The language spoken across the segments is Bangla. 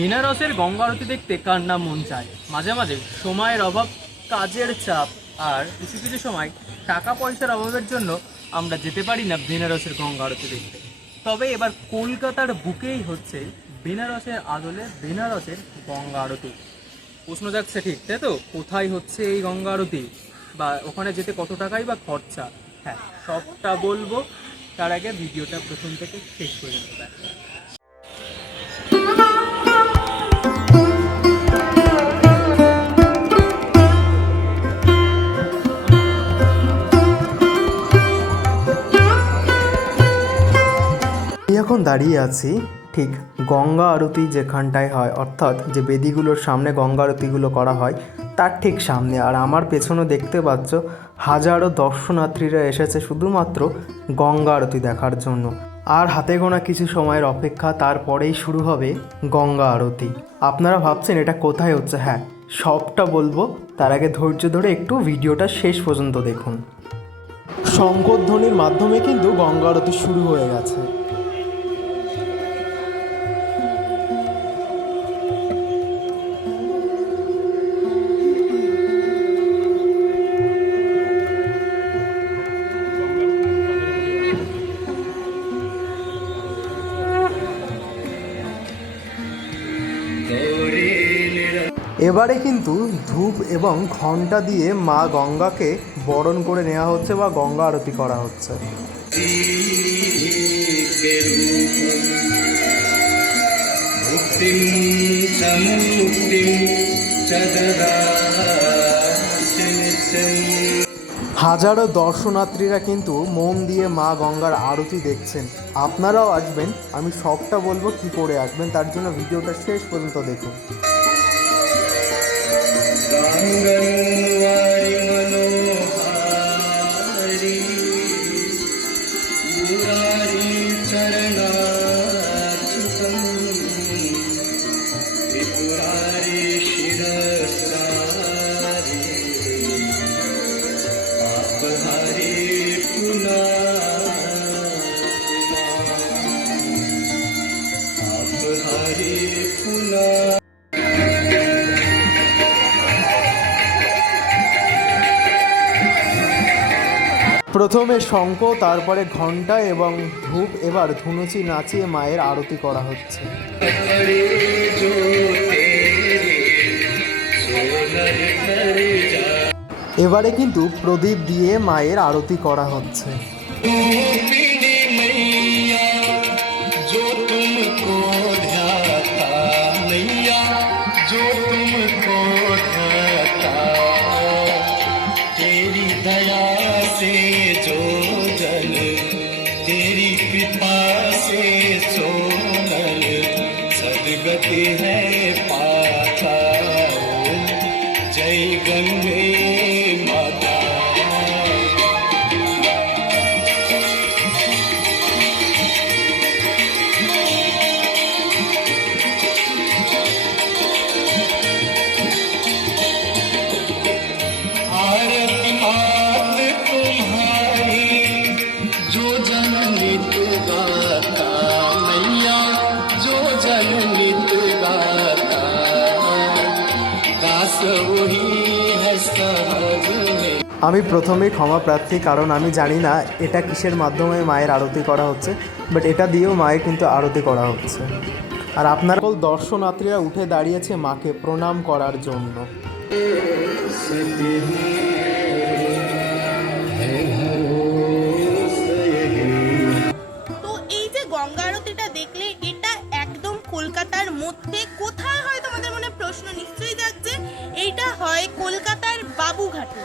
বেনারসের গঙ্গা আরতি দেখতে কার না মন চায়। মাঝে মাঝে সময়ের অভাব, কাজের চাপ আর কিছু কিছু সময় টাকা পয়সার অভাবের জন্য আমরা যেতে পারি না বেনারসের গঙ্গা আরতি দেখতে। তবে এবার কলকাতার বুকেই হচ্ছে বেনারসের আদলে বেনারসের গঙ্গা আরতি। প্রশ্ন যাচ্ছে ঠিক, তাই তো? কোথায় হচ্ছে এই গঙ্গা আরতি বা ওখানে যেতে কত টাকাই বা খরচা? হ্যাঁ, সবটা বলবো। তার আগে ভিডিওটা প্রথম থেকে শেষ পর্যন্ত দেখো। আমি এখন দাঁড়িয়ে আছি ঠিক গঙ্গা আরতি যেখানটায় হয়, অর্থাৎ যে বেদিগুলোর সামনে গঙ্গা আরতিগুলো করা হয় তার ঠিক সামনে। আর আমার পেছনে দেখতে পাচ্ছ হাজারো দর্শনার্থীরা এসেছে শুধুমাত্র গঙ্গা আরতি দেখার জন্য। আর হাতে গোনা কিছু সময়ের অপেক্ষা, তারপরেই শুরু হবে গঙ্গা আরতি। আপনারা ভাবছেন এটা কোথায় হচ্ছে? হ্যাঁ, সবটা বলবো, তার আগে ধৈর্য ধরে একটু ভিডিওটা শেষ পর্যন্ত দেখুন। শঙ্খধ্বনির মাধ্যমে কিন্তু গঙ্গা আরতি শুরু হয়ে গেছে। এবারে কিন্তু ধূপ এবং ঘণ্টা দিয়ে মা গঙ্গাকে বরণ করে নেওয়া হচ্ছে বা গঙ্গা আরতি করা হচ্ছে। হাজারো দর্শনার্থীরা কিন্তু মন দিয়ে মা গঙ্গার আরতি দেখছেন। আপনারাও আসবেন, আমি সবটা বলবো কি করে আসবেন, তার জন্য ভিডিওটা শেষ পর্যন্ত দেখুন। প্রথমে শঙ্খ, তারপরে ঘণ্টা এবং ধূপ, এবার ধুনুচি নাচিয়ে মায়ের আরতি করা হচ্ছে। এবারে কিন্তু প্রদীপ দিয়ে মায়ের আরতি করা হচ্ছে। तेरी कृपा से सोनल सदगति है पाता। जय गंगे माता। आरती मात तुम्हारी जो जननित गाता, मैया जो जननित गाता, दास वही है सहज में। আমি প্রথমেই ক্ষমা প্রার্থী, কারণ আমি জানি না এটা কিসের মাধ্যমে মায়ের আরতি করা হচ্ছে, বাট এটা দিয়েও মায়ের কিন্তু আরতি করা হচ্ছে। আর আপনার সকল দর্শনার্থীরা উঠে দাঁড়িয়েছে মাকে প্রণাম করার জন্য। তো এই যে গঙ্গা আরতিটা দেখলে, এটা একদম কলকাতার মধ্যে কোথায় হয় তোমাদের মনে প্রশ্ন নিশ্চয়ই জাগছে। এইটা হয় কলকাতার বাবুঘাটে।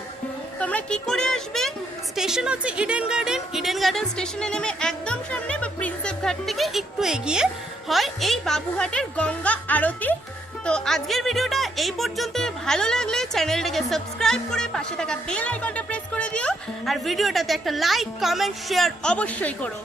তোমরা কি করে আসবে? স্টেশন হচ্ছে ইডেন গার্ডেন। ইডেন গার্ডেন স্টেশনে নেমে একদম সামনে বা প্রিন্সেপ ঘাট থেকে একটু এগিয়ে হয় এই বাবুঘাটের গঙ্গা আরতি। তো আজকের ভিডিওটা এই পর্যন্ত। ভালো লাগলে চ্যানেলটাকে সাবস্ক্রাইব করে পাশে থাকা বেল আইকনটা প্রেস করে দিও। আর ভিডিওটাতে একটা লাইক, কমেন্ট, শেয়ার অবশ্যই করো।